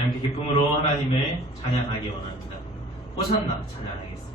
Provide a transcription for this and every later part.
함께 기쁨으로 하나님을 찬양하기 원합니다. 호산나 찬양하겠습니다.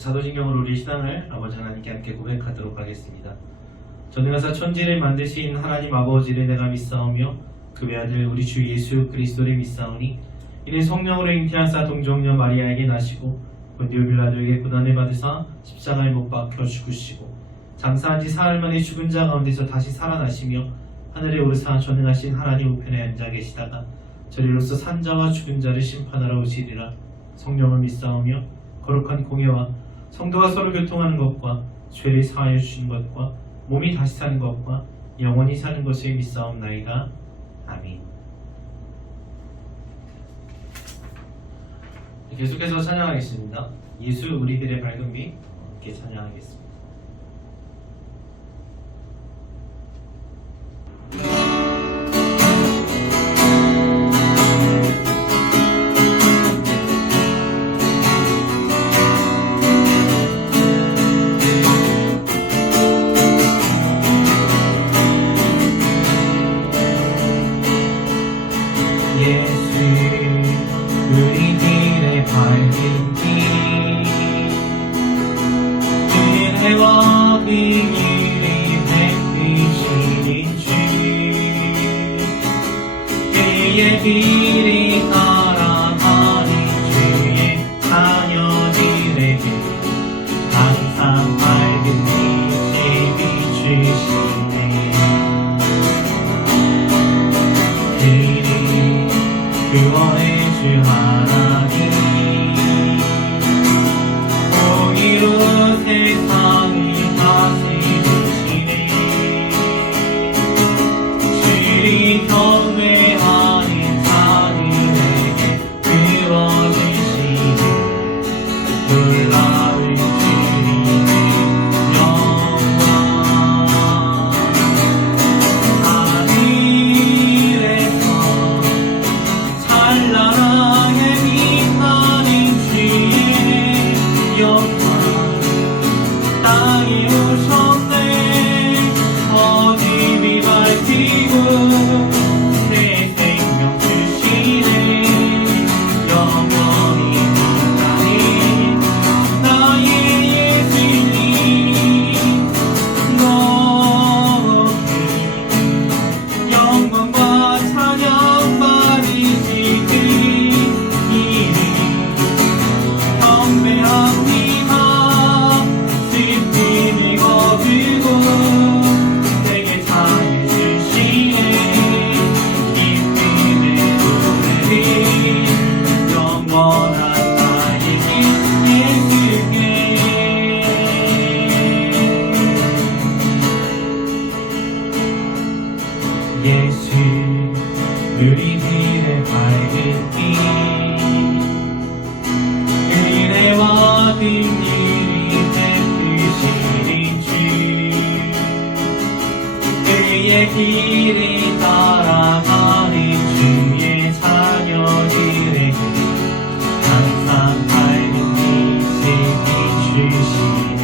사도신경으로 우리 신앙을 아버지 하나님께 함께 고백하도록 하겠습니다. 전능하사 천지를 만드신 하나님 아버지를 내가 믿사오며 그 외아들 우리 주 예수 그리스도를 믿사오니 이는 성령으로 잉태하사 동정녀 마리아에게 나시고 본디오 빌라도에게 고난을 받으사 십자가에 못 박혀 죽으시고 장사한 지 사흘 만에 죽은 자 가운데서 다시 살아나시며 하늘에 오르사 전능하신 하나님 우편에 앉아 계시다가 저리로서 산자와 죽은 자를 심판하러 오시리라. 성령을 믿사오며 거룩한 공예와 성도가 서로 교통하는 것과 죄를 사하여 주신 것과 몸이 다시 사는 것과 영원히 사는 것을 믿사옵나이다. 아멘. 계속해서 찬양하겠습니다. 예수 우리들의 밝은 빛 함께 찬양하겠습니다. 우리들의 밝은 빛 은혜와 긍휼이 베푸시는 주 그의 길이 따라가는 주의 자녀들에게 항상 밝은 빛을 비추시네. 그는 구원의 주 하나님 공의로 세상을 다스리시네. 주를 경외하는 자들에게 부어주시는 놀라운 주님의 영광. 하늘에서 찬란하게 빛나는 주의 영광 땅에 오셨네. 어둠이 밝히고 새 생명 주시네. 영원히 빛나는 나의 예수님 높이 영광과 찬양 받으시길 이름 경배합니다. 슬픔을 거두고 내게 자유 주시네. 기쁨의 노래를 영원한 나의 예수께. 예수 우리들의 밝은 빛 은혜와 긍휼이 베푸시는 주 그의 길을 따라가는 주의 자녀들에게 항상 밝은 빛을 비추시네.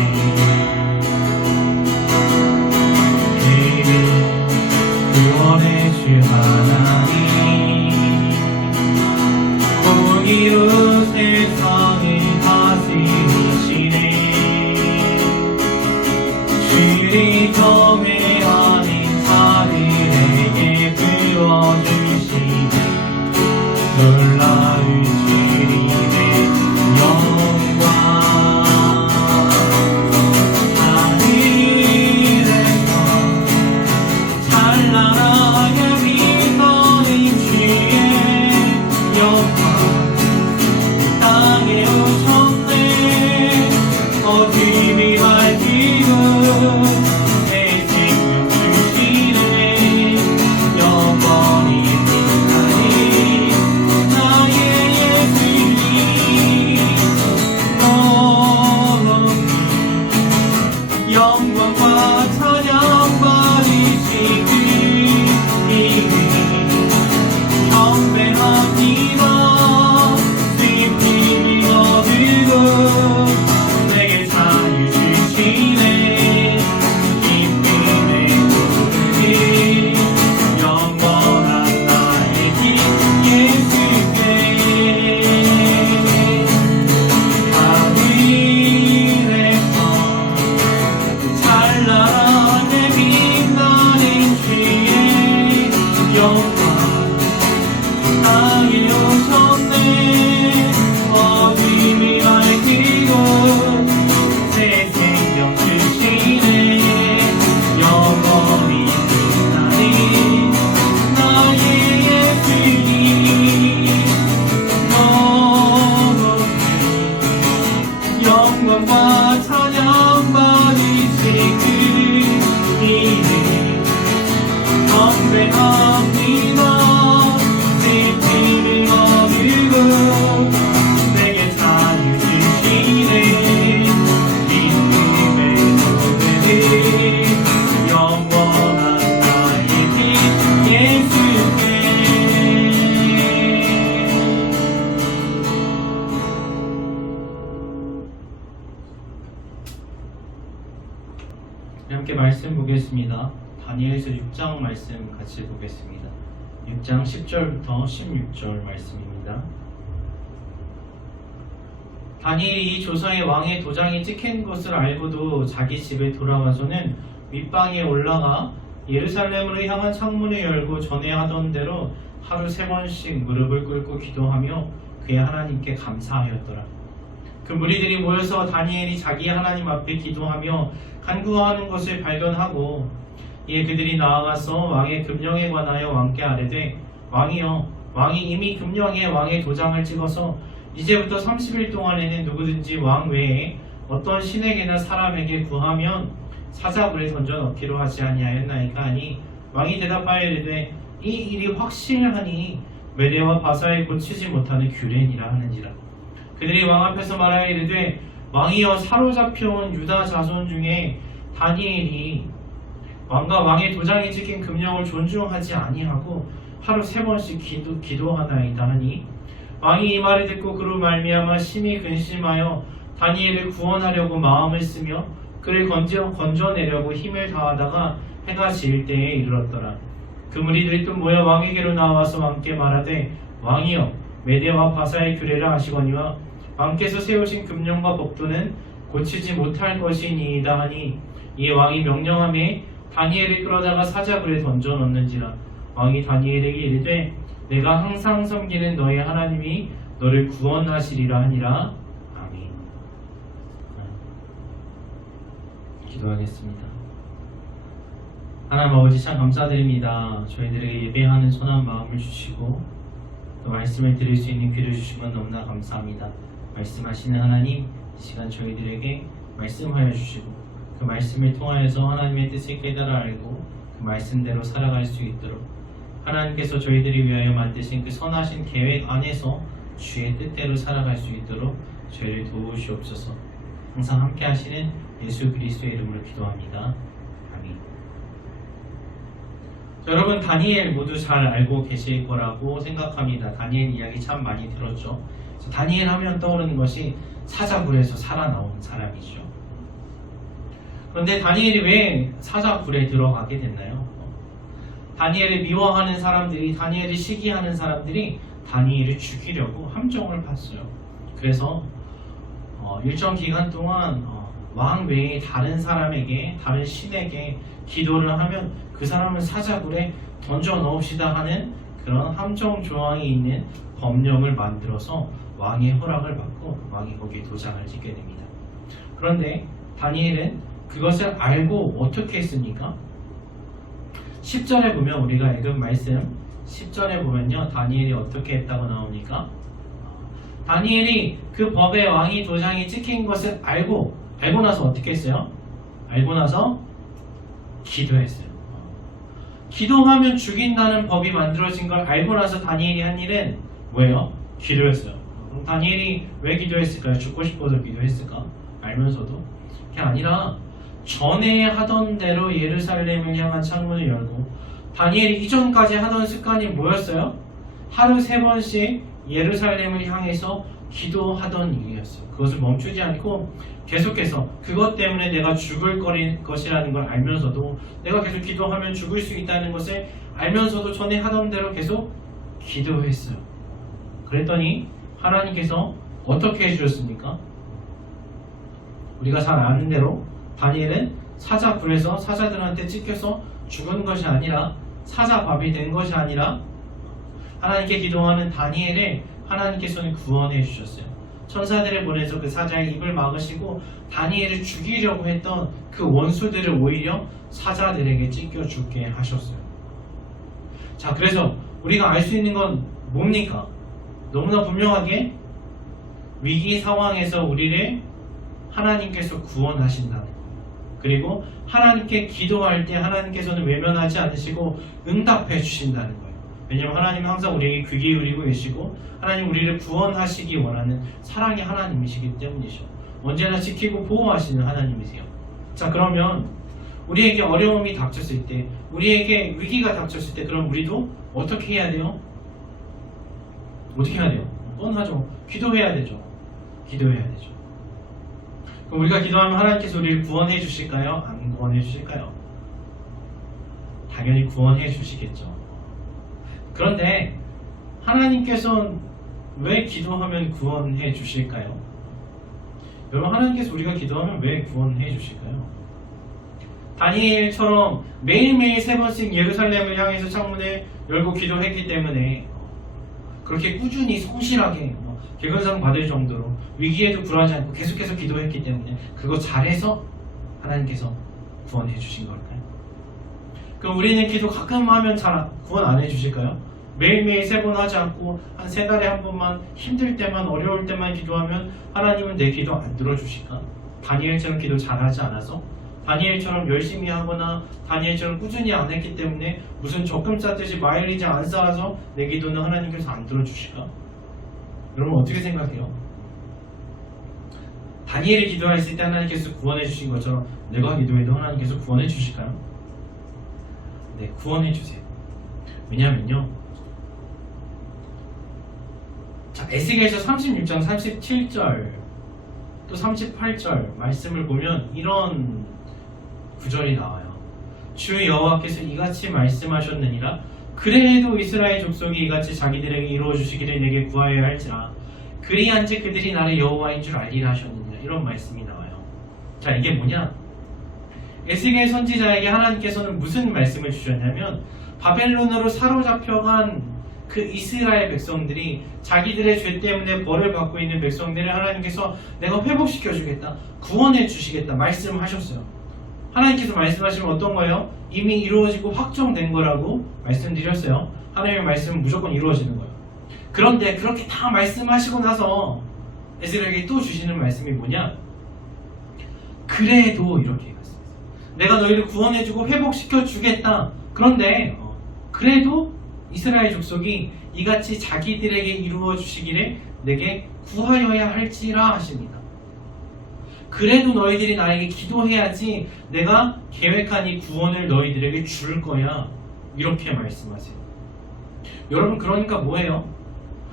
그는 구원의 주 하나님 공의로 세상을 다스리시네. 주를 경외하는 자들 함께 말씀 보겠습니다. 다니엘서 6장 말씀 같이 보겠습니다. 6장 10절부터 16절 말씀입니다. 다니엘이 조서에 왕의 도장이 찍힌 것을 알고도 자기 집에 돌아가서는 윗방에 올라가 예루살렘으로 향한 창문을 열고 전에 하던 대로 하루 3번씩 무릎을 꿇고 기도하며 그의 하나님께 감사하였더라. 그 무리들이 모여서 다니엘이 자기 하나님 앞에 기도하며 간구하는 것을 발견하고 이에 그들이 나아가서 왕의 금령에 관하여 왕께 아뢰되 왕이여, 왕이 이미 금령에 왕의 도장을 찍어서 이제부터 30일 동안에는 누구든지 왕 외에 어떤 신에게나 사람에게 구하면 사자굴에 던져 넣기로 하지 아니하였나이까 하니 왕이 대답하여 이르되 이 일이 확실하니 메대와 바사에 고치지 못하는 규례니라 하는지라. 그들이 왕 앞에서 말하여 이르되 왕이여, 사로잡혀온 유다 자손 중에 다니엘이 왕과 왕의 도장이 찍힌 금령을 존중하지 아니하고 하루 3번씩 기도하나이다 하니 왕이 이 말을 듣고 그로 말미암아 심히 근심하여 다니엘을 구원하려고 마음을 쓰며 그를 건져내려고 힘을 다하다가 해가 질 때에 이르렀더라. 그 무리들이 또 모여 왕에게로 나와서 왕께 말하되 왕이여, 메대와 바사의 규례를 아시거니와 왕께서 세우신 금령과 법도는 고치지 못할 것이니이다 하니 이에 왕이 명령하매 다니엘을 끌어다가 사자굴에 던져 넣는지라. 왕이 다니엘에게 이르되 내가 항상 섬기는 너의 하나님이 너를 구원하시리라 하니라. 아멘. 기도하겠습니다. 하나님 아버지, 참 감사드립니다. 저희들에게 예배하는 선한 마음을 주시고 또 말씀을 들을 수 있는 귀를 주신 건 너무나 감사합니다. 말씀하시는 하나님, 이 시간 저희들에게 말씀하여 주시고 그 말씀을 통하여서 하나님의 뜻을 깨달아 알고 그 말씀대로 살아갈 수 있도록 하나님께서 저희들을 위하여 만드신 그 선하신 계획 안에서 주의 뜻대로 살아갈 수 있도록 저희를 도우시옵소서. 항상 함께 하시는 예수 그리스도의 이름으로 기도합니다. 아멘. 여러분, 다니엘 모두 잘 알고 계실 거라고 생각합니다. 다니엘 이야기 참 많이 들었죠. 다니엘 하면 떠오르는 것이 사자굴에서 살아나온 사람이죠. 그런데 다니엘이 왜 사자굴에 들어가게 됐나요? 다니엘을 미워하는 사람들이, 다니엘을 시기하는 사람들이 다니엘을 죽이려고 함정을 팠어요. 그래서 일정 기간 동안 왕 외에 다른 사람에게, 다른 신에게 기도를 하면 그 사람은 사자굴에 던져 넣읍시다 하는 그런 함정 조항이 있는 법령을 만들어서 왕의 허락을 받고 왕이 거기에 도장을 찍게 됩니다. 그런데 다니엘은 그것을 알고 어떻게 했습니까? 10절에 보면, 우리가 읽은 말씀 10절에 보면요, 다니엘이 어떻게 했다고 나옵니까? 다니엘이 그 법에 왕이 도장이 찍힌 것을 알고 나서 어떻게 했어요? 알고 나서 기도했어요. 기도하면 죽인다는 법이 만들어진 걸 알고 나서 다니엘이 한 일은 뭐예요? 기도했어요. 그럼 다니엘이 왜 기도했을까요? 죽고 싶어서 기도했을까? 알면서도? 그게 아니라 전에 하던 대로 예루살렘을 향한 창문을 열고, 다니엘이 이전까지 하던 습관이 뭐였어요? 하루 3번씩 예루살렘을 향해서 기도하던 일이었어요. 그것을 멈추지 않고 계속해서, 그것 때문에 내가 죽을 것이라는 걸 알면서도, 내가 계속 기도하면 죽을 수 있다는 것을 알면서도 전에 하던 대로 계속 기도했어요. 그랬더니 하나님께서 어떻게 해주셨습니까? 우리가 잘 아는 대로 다니엘은 사자굴에서 사자들한테 찢겨서 죽은 것이 아니라, 사자밥이 된 것이 아니라, 하나님께 기도하는 다니엘을 하나님께서는 구원해 주셨어요. 천사들을 보내서 그 사자의 입을 막으시고 다니엘을 죽이려고 했던 그 원수들을 오히려 사자들에게 찢겨 죽게 하셨어요. 자, 그래서 우리가 알 수 있는 건 뭡니까? 너무나 분명하게 위기 상황에서 우리를 하나님께서 구원하신다는 거예요. 그리고 하나님께 기도할 때 하나님께서는 외면하지 않으시고 응답해 주신다는 거예요. 왜냐하면 하나님은 항상 우리에게 귀 기울이고 계시고 하나님 우리를 구원하시기 원하는 사랑의 하나님이시기 때문이죠. 언제나 지키고 보호하시는 하나님이세요. 자, 그러면 우리에게 어려움이 닥쳤을 때, 우리에게 위기가 닥쳤을 때, 그럼 우리도 어떻게 해야 돼요? 어떻게 해야 돼요? 뻔하죠. 기도해야 되죠. 기도해야 되죠. 그럼 우리가 기도하면 하나님께서 우리를 구원해 주실까요? 안 구원해 주실까요? 당연히 구원해 주시겠죠. 그런데 하나님께서는 왜 기도하면 구원해 주실까요? 여러분, 하나님께서 우리가 기도하면 왜 구원해 주실까요? 다니엘처럼 매일매일 3번씩 예루살렘을 향해서 창문을 열고 기도했기 때문에 그렇게 꾸준히 성실하게 개근상 받을 정도로 위기에도 굴하지 않고 계속해서 기도했기 때문에 그거 잘해서 하나님께서 구원해 주신 걸까요? 그럼 우리는 기도 가끔 하면 잘 구원 안 해주실까요? 매일매일 3번 하지 않고 한 3달에 한 번만 힘들 때만 어려울 때만 기도하면 하나님은 내 기도 안 들어주실까? 다니엘처럼 기도 잘하지 않아서? 다니엘처럼 열심히 하거나 다니엘처럼 꾸준히 안 했기 때문에 무슨 적금 쌓듯이 마일리지 안 쌓아서 내 기도는 하나님께서 안 들어주실까? 여러분 어떻게 생각해요? 다니엘이 기도했을 때 하나님께서 구원해 주신 것처럼 내가 기도해도 하나님께서 구원해 주실까요? 네, 구원해 주세요. 왜냐면요, 자, 에스겔서 36장 37절 또 38절 말씀을 보면 이런 구절이 나와요. 주 여호와께서 이같이 말씀하셨느니라. 그래도 이스라엘 족속이 이같이 자기들에게 이루어 주시기를 내게 구하여야 할지라. 그리한지 그들이 나를 여호와인 줄 알리라 하셨느니라. 이런 말씀이 나와요. 자, 이게 뭐냐? 에스겔 선지자에게 하나님께서는 무슨 말씀을 주셨냐면, 바벨론으로 사로잡혀간 그 이스라엘 백성들이 자기들의 죄 때문에 벌을 받고 있는 백성들을 하나님께서 내가 회복시켜 주겠다, 구원해 주시겠다 말씀하셨어요. 하나님께서 말씀하시면 어떤 거예요? 이미 이루어지고 확정된 거라고 말씀드렸어요. 하나님의 말씀은 무조건 이루어지는 거예요. 그런데 그렇게 다 말씀하시고 나서 에스겔에게 또 주시는 말씀이 뭐냐? 그래도 이렇게 말씀했어요. 내가 너희를 구원해주고 회복시켜 주겠다. 그런데 그래도 이스라엘 족속이 이같이 자기들에게 이루어 주시기를 내게 구하여야 할지라 하십니다. 그래도 너희들이 나에게 기도해야지 내가 계획한 이 구원을 너희들에게 줄 거야. 이렇게 말씀하세요. 여러분, 그러니까 뭐예요?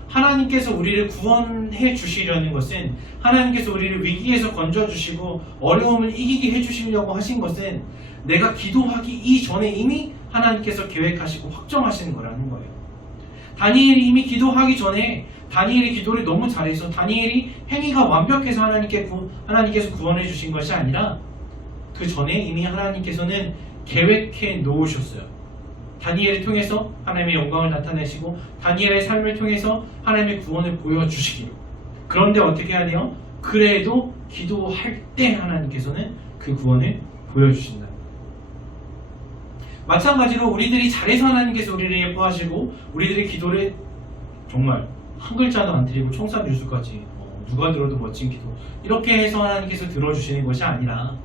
하나님께서 우리를 구원해 주시려는 것은, 하나님께서 우리를 위기에서 건져주시고 어려움을 이기게 해주시려고 하신 것은 내가 기도하기 이전에 이미 하나님께서 계획하시고 확정하시는 거라는 거예요. 다니엘이 이미 기도하기 전에 다니엘이 기도를 너무 잘해서 다니엘이 행위가 완벽해서 하나님께서 구원해 주신 것이 아니라 그 전에 이미 하나님께서는 계획해 놓으셨어요. 다니엘을 통해서 하나님의 영광을 나타내시고 다니엘의 삶을 통해서 하나님의 구원을 보여주시기로. 그런데 어떻게 해야 돼요? 그래도 기도할 때 하나님께서는 그 구원을 보여주신다. 마찬가지로 우리들이 잘해서 하나님께서 우리를 예뻐하시고 우리들의 기도를 정말 한 글자도 안 드리고 청산유수까지 누가 들어도 멋진 기도, 이렇게 해서 하나님께서 들어주시는 것이 아니라,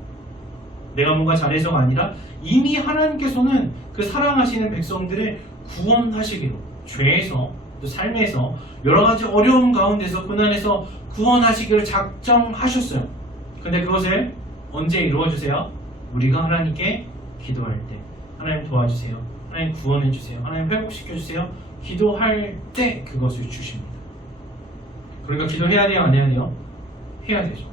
내가 뭔가 잘해서가 아니라 이미 하나님께서는 그 사랑하시는 백성들을 구원하시기로, 죄에서 또 삶에서 여러 가지 어려움 가운데서 고난에서 구원하시기를 작정하셨어요. 근데 그것을 언제 이루어주세요? 우리가 하나님께 기도할 때, 하나님 도와주세요, 하나님 구원해주세요, 하나님 회복시켜주세요, 기도할 때 그것을 주십니다. 그러니까 기도해야 돼요, 안 해야 돼요? 해야 되죠.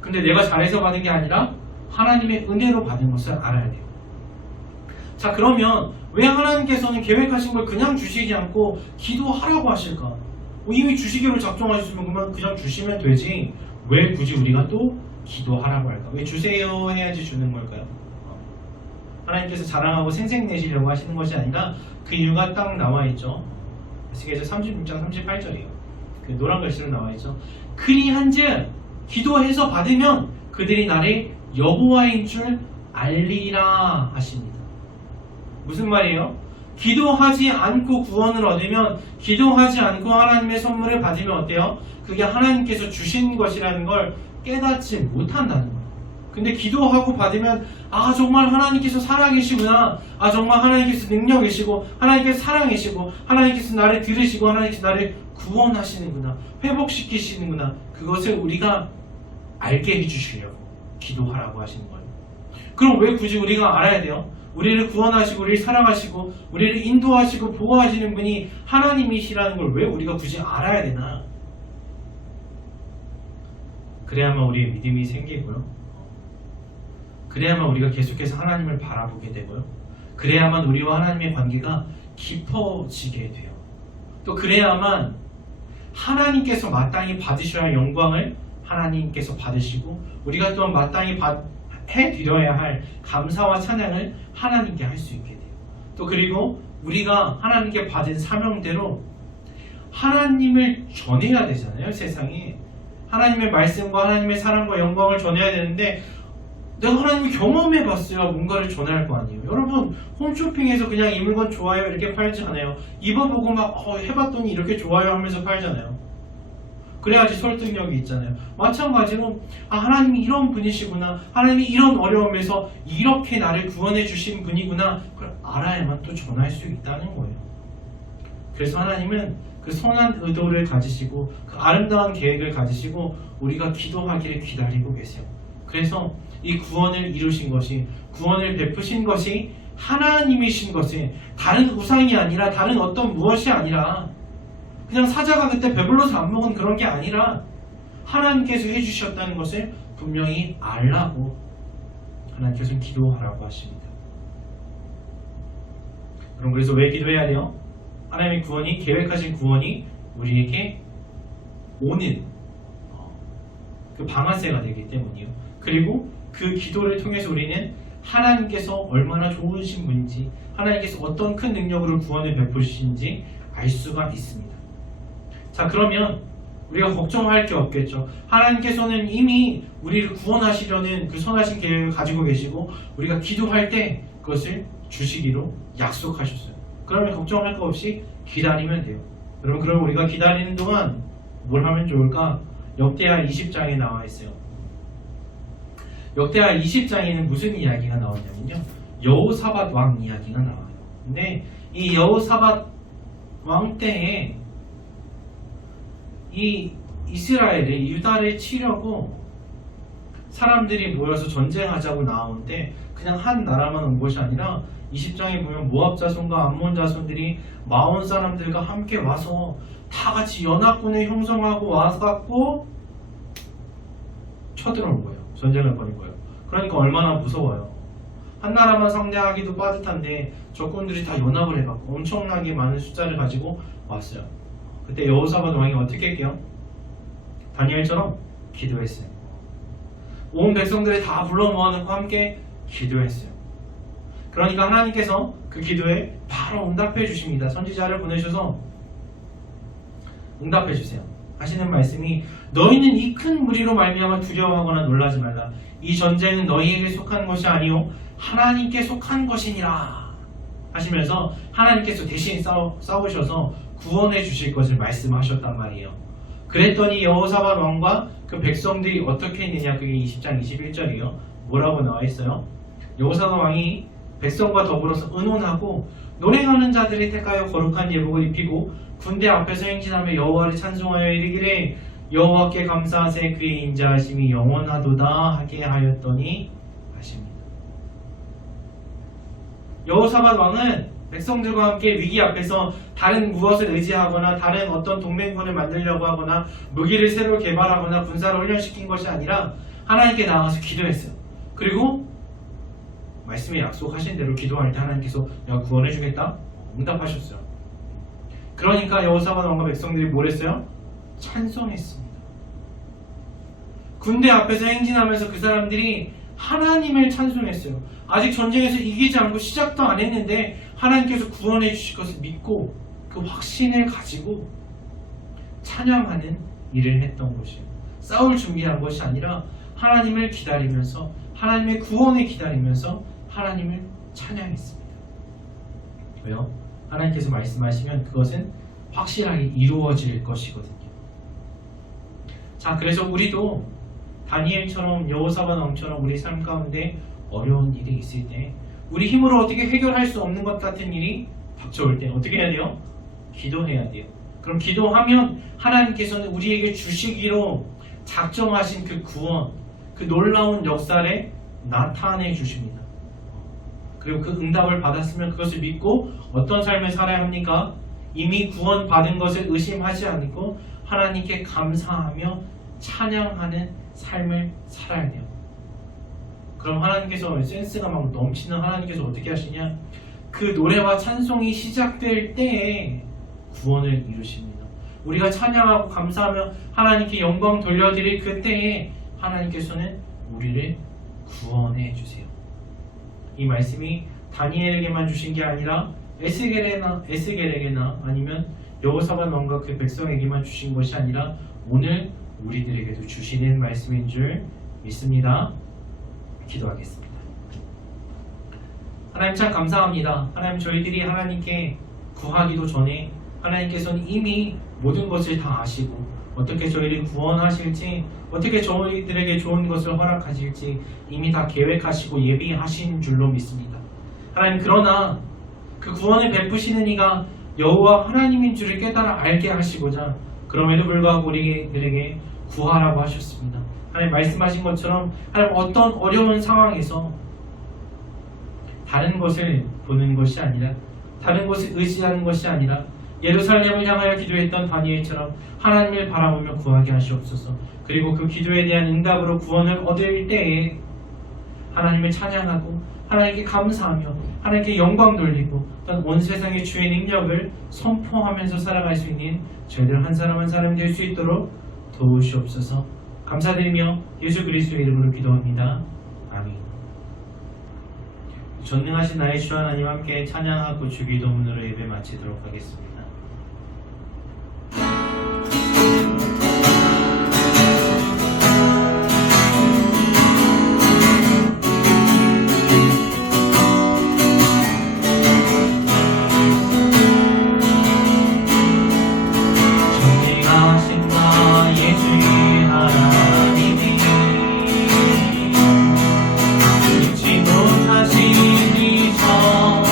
근데 내가 잘해서 받은 게 아니라 하나님의 은혜로 받은 것을 알아야 돼요. 자, 그러면 왜 하나님께서는 계획하신 걸 그냥 주시지 않고 기도하라고 하실까? 이미 주시기로 작정하셨으면 그냥 주시면 되지, 왜 굳이 우리가 또 기도하라고 할까? 왜 주세요 해야지 주는 걸까요? 하나님께서 자랑하고 생색내시려고 하시는 것이 아니라 그 이유가 딱 나와 있죠. 에스겔서 36장 38절이에요. 그 노란 글씨로 나와 있죠. 그리한즉 기도해서 받으면 그들이 나를 여호와인 줄 알리라 하십니다. 무슨 말이에요? 기도하지 않고 구원을 얻으면, 기도하지 않고 하나님의 선물을 받으면 어때요? 그게 하나님께서 주신 것이라는 걸 깨닫지 못한다는 거예요. 근데 기도하고 받으면, 아, 정말 하나님께서 살아계시구나, 아, 정말 하나님께서 능력 계시고 하나님께서 사랑계시고 하나님께서 나를 들으시고 하나님께서 나를 구원하시는구나, 회복시키시는구나, 그것을 우리가 알게 해주시려고 기도하라고 하시는 거예요. 그럼 왜 굳이 우리가 알아야 돼요? 우리를 구원하시고 우리를 사랑하시고 우리를 인도하시고 보호하시는 분이 하나님이시라는 걸 왜 우리가 굳이 알아야 되나? 그래야만 우리의 믿음이 생기고요. 그래야만 우리가 계속해서 하나님을 바라보게 되고요. 그래야만 우리와 하나님의 관계가 깊어지게 돼요. 또 그래야만 하나님께서 마땅히 받으셔야 할 영광을 하나님께서 받으시고 우리가 또한 마땅히 해드려야 할 감사와 찬양을 하나님께 할 수 있게 돼요. 또 그리고 우리가 하나님께 받은 사명대로 하나님을 전해야 되잖아요. 세상에 하나님의 말씀과 하나님의 사랑과 영광을 전해야 되는데 내가 하나님을 경험해봤어야 뭔가를 전해야 할 거 아니에요. 여러분 홈쇼핑에서 그냥 이 물건 좋아요 이렇게 팔지 않아요. 입어보고 막 해봤더니 이렇게 좋아요 하면서 팔잖아요. 그래야지 설득력이 있잖아요. 마찬가지로 하나님이 이런 분이시구나, 하나님이 이런 어려움에서 이렇게 나를 구원해 주신 분이구나, 그걸 알아야만 또 전할 수 있다는 거예요. 그래서 하나님은 그 선한 의도를 가지시고 그 아름다운 계획을 가지시고 우리가 기도하기를 기다리고 계세요. 그래서 이 구원을 이루신 것이, 구원을 베푸신 것이 하나님이신 것이 다른 우상이 아니라 다른 어떤 무엇이 아니라 그냥 사자가 그때 배불러서 안 먹은 그런 게 아니라 하나님께서 해주셨다는 것을 분명히 알라고 하나님께서는 기도하라고 하십니다. 그럼 그래서 왜 기도해야 돼요? 하나님의 구원이, 계획하신 구원이 우리에게 오는 그 방아쇠가 되기 때문이요. 그리고 그 기도를 통해서 우리는 하나님께서 얼마나 좋으신 분인지, 하나님께서 어떤 큰 능력으로 구원을 베푸시는지 알 수가 있습니다. 자, 그러면 우리가 걱정할 게 없겠죠. 하나님께서는 이미 우리를 구원하시려는 그 선하신 계획을 가지고 계시고 우리가 기도할 때 그것을 주시기로 약속하셨어요. 그러면 걱정할 거 없이 기다리면 돼요. 여러분, 그럼 우리가 기다리는 동안 뭘 하면 좋을까? 역대하 20장에 나와 있어요. 역대하 20장에는 무슨 이야기가 나오냐면요, 여호사밧 왕 이야기가 나와요. 근데 이 여호사밧 왕 때에 이 이스라엘의 유다를 치려고 사람들이 모여서 전쟁하자고 나오는데 그냥 한 나라만 온 것이 아니라 20장에 보면 모압 자손과 암몬 자손들이 마온 사람들과 함께 와서 다 같이 연합군을 형성하고 와갖고 쳐들어온 거예요. 전쟁을 벌인 거예요. 그러니까 얼마나 무서워요. 한 나라만 상대하기도 빠듯한데 적군들이 다 연합을 해갖고 엄청나게 많은 숫자를 가지고 왔어요. 그때 여호사밧 왕이 어떻게 했게요? 다니엘처럼 기도했어요. 온 백성들이 다 불러 모아놓고 함께 기도했어요. 그러니까 하나님께서 그 기도에 바로 응답해 주십니다. 선지자를 보내셔서 응답해 주세요. 하시는 말씀이, 너희는 이 큰 무리로 말미암아 두려워하거나 놀라지 말라. 이 전쟁은 너희에게 속한 것이 아니요 하나님께 속한 것이니라 하시면서 하나님께서 대신 싸우셔서 구원해 주실 것을 말씀하셨단 말이에요. 그랬더니 여호사밧 왕과 그 백성들이 어떻게 했느냐, 그게 20장 21절이에요. 뭐라고 나와 있어요? 여호사밧 왕이 백성과 더불어서 의논하고 노래하는 자들이 택하여 거룩한 예복을 입히고 군대 앞에서 행진하며 여호와를 찬송하여 이르기를 여호와께 감사하세 그의 인자하심이 영원하도다 하게 하였더니 하십니다. 여호사밧 왕은 백성들과 함께 위기 앞에서 다른 무엇을 의지하거나 다른 어떤 동맹군을 만들려고 하거나 무기를 새로 개발하거나 군사를 훈련시킨 것이 아니라 하나님께 나아가서 기도했어요. 그리고 말씀에 약속하신 대로 기도할 때 하나님께서 내가 구원해 주겠다 응답하셨어요. 그러니까 여호사밧 왕과 백성들이 뭘 했어요? 찬송했습니다. 군대 앞에서 행진하면서 그 사람들이 하나님을 찬송했어요. 아직 전쟁에서 이기지 않고 시작도 안 했는데 하나님께서 구원해 주실 것을 믿고 그 확신을 가지고 찬양하는 일을 했던 것이에요. 싸울 준비한 것이 아니라 하나님을 기다리면서, 하나님의 구원을 기다리면서 하나님을 찬양했습니다. 왜요? 하나님께서 말씀하시면 그것은 확실하게 이루어질 것이거든요. 자, 그래서 우리도 다니엘처럼 여호사밧 왕처럼 우리 삶 가운데 어려운 일이 있을 때, 우리 힘으로 어떻게 해결할 수 없는 것 같은 일이 닥쳐올 때 어떻게 해야 돼요? 기도해야 돼요. 그럼 기도하면 하나님께서는 우리에게 주시기로 작정하신 그 구원, 그 놀라운 역사를 나타내 주십니다. 그리고 그 응답을 받았으면 그것을 믿고 어떤 삶을 살아야 합니까? 이미 구원 받은 것을 의심하지 않고 하나님께 감사하며 찬양하는 삶을 살아야 돼요. 그럼 하나님께서 센스가 막 넘치는 하나님께서 어떻게 하시냐? 그 노래와 찬송이 시작될 때에 구원을 이루십니다. 우리가 찬양하고 감사하며 하나님께 영광 돌려드릴 그때에 하나님께서는 우리를 구원해 주세요. 이 말씀이 다니엘에게만 주신 게 아니라 에스겔에게나 아니면 여호사밧 왕과 그 백성에게만 주신 것이 아니라 오늘 우리들에게도 주시는 말씀인 줄 믿습니다. 기도하겠습니다. 하나님 참 감사합니다. 하나님 저희들이 하나님께 구하기도 전에 하나님께서는 이미 모든 것을 다 아시고 어떻게 저희를 구원하실지 어떻게 저희들에게 좋은 것을 허락하실지 이미 다 계획하시고 예비하신 줄로 믿습니다. 하나님 그러나 그 구원을 베푸시는 이가 여호와 하나님인 줄을 깨달아 알게 하시고자 그럼에도 불구하고 우리들에게 구하라고 하셨습니다. 하나님 말씀하신 것처럼 하나님 어떤 어려운 상황에서 다른 것을 보는 것이 아니라 다른 것을 의지하는 것이 아니라 예루살렘을 향하여 기도했던 다니엘처럼 하나님을 바라보며 구하게 하시옵소서. 그리고 그 기도에 대한 응답으로 구원을 얻을 때에 하나님을 찬양하고 하나님께 감사하며 하나님께 영광 돌리고 온 세상의 주의 능력을 선포하면서 살아갈 수 있는 저희들 한 사람 한 사람 될 수 있도록 도우시옵소서. 감사드리며 예수 그리스도의 이름으로 기도합니다. 아멘. 전능하신 나의 주 하나님 함께 찬양하고 주기도문으로 예배 마치도록 하겠습니다. 못하시니 저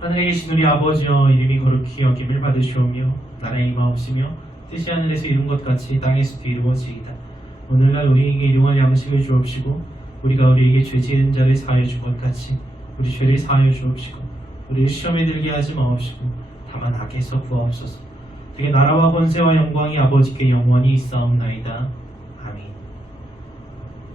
하늘에 계신 우리 아버지여 이름이 거룩히 여김을 받으시오며 나라의 임하옵시며 뜻이 하늘에서 이룬 것 같이 땅에서도 이루어지이다. 오늘날 우리에게 일용할 양식을 주옵시고 우리가 우리에게 죄 지은 자를 사하여 준 것 같이 우리 죄를 사하여 주옵시고 우리를 시험에 들게 하지 마옵시고 다만 악에서 구하옵소서. 되게 나라와 권세와 영광이 아버지께 영원히 있사옵나이다.